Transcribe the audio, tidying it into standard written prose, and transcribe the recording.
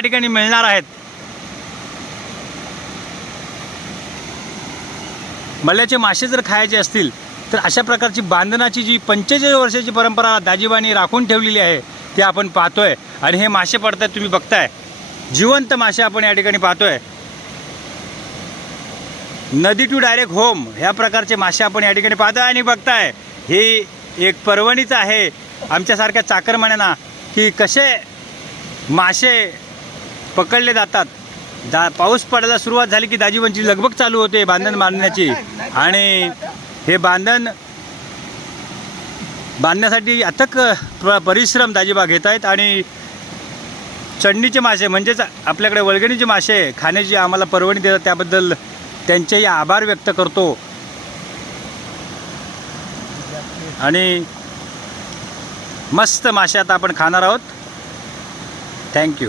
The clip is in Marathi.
या ठिकाणी मिळणार आहेत। मल्याचे मासे जर खायचे असतील तर अशा प्रकारची बांधनाची जी 45 वर्षाची परंपरा दाजीबांनी राखून ठेवलेली आहे ती आपण पाहतोय। आणि हे मासे पडतात, तुम्ही बघताय, जिवंत मासे आपण या ठिकाणी पाहतोय। नदी टू डायरेक्ट होम ह्या प्रकारचे मासे आपण या ठिकाणी पाहतोय आणि बघताय। हे एक पर्वणीच आहे आमच्यासारख्या चाकरमान्यांना की कसे मासे पकडले जातात। पाऊस पडायला सुरुवात झाली की दाजीबांची लगबग चालू होते बांधण बांधण्याची। आणि हे बांधण बांधण्यासाठी अथक परिश्रम दाजीबा घेत आहेत। आणि चढणीचे मासे म्हणजेच आपल्याकडे वल्गणीचे मासे खाण्याची आम्हाला परवणी देतात, त्याबद्दल त्यांचेही आभार व्यक्त करतो। आणि मस्त मासे आता आपण खाणार आहोत। थँक्यू।